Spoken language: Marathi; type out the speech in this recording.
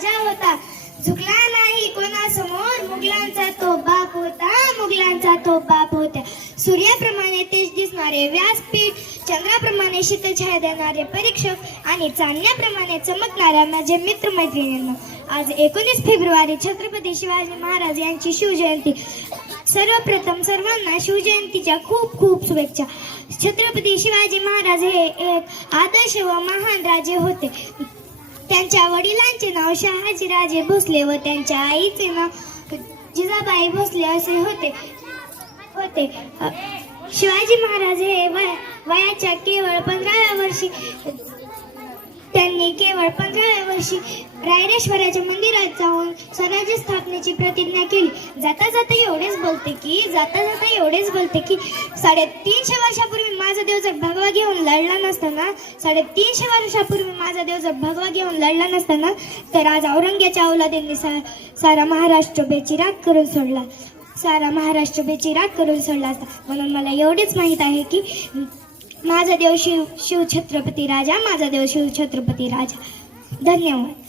राजा होता, झुकला नाही कोणासमोर, मुघलांचा तो बाप होता, मुघलांचा तो बाप होता. सूर्याप्रमाणे तेज दिसणारे व्यासपीठ, चंद्राप्रमाणे शीतलछाया देणारे परीक्षक आणि चांदण्याप्रमाणे चमकणाऱ्या माझे मित्रमैत्रिणींनो, आज 19 फेब्रुवारी छत्रपती शिवाजी महाराज यांची शिवजयंती. सर्वप्रथम सर्वांना शिवजयंतीच्या खूप खूप शुभेच्छा. छत्रपती शिवाजी महाराज हे एक आदर्श व महान राजे होते. त्यांच्या वडिलांचे नाव शहाजीराजे भोसले व त्यांच्या आईचे नाव जिजाबाई भोसले असे होते. शिवाजी महाराज हे वयाच्या केवळ 15व्या वर्षी त्यांनी केवळ 15व्या वर्षी रायरेश्वराच्या मंदिरात जाऊन स्वराज्य स्थापनेची प्रतिज्ञा केली. जाता जाता एवढेच बोलते की 350 वर्षापूर्वी माझा देव जर भगवा घेऊन लढला नसताना, 350 वर्षापूर्वी माझा देव जर भगवा घेऊन लढला नसताना, तर आज औरंग्याच्या औलादींनी सारा महाराष्ट्र बेचिराग करून सोडला, असता. म्हणून मला एवढेच माहित आहे की माझा देव शिव छत्रपती राजा, माझा देव शिव छत्रपती राजा. धन्यवाद.